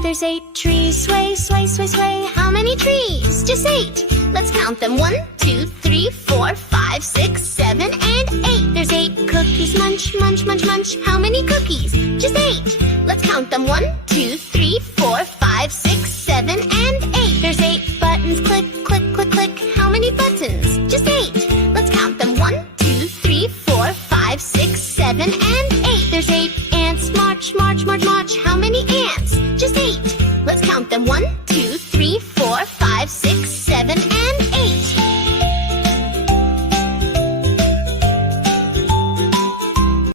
There's 8 trees, sway, sway, sway, sway. How many trees? Just 8. Let's count them. 1, 2, 3, 4, 5, 6, 7, and 8. There's 8 cookies, munch, munch, munch, munch. How many cookies? Just 8. Let's count them. 1, 2, 3, 4, 5, 6, 7, and 8. There's 8 buttons, click, click, click, click. How many buttons? Just 8. Let's count them. 1, 2, 3, 4, 5, 6, 7, and 8. There's 8 ants, march, march, march, march. How many ants? Just 8. Let's count them. 1, 2,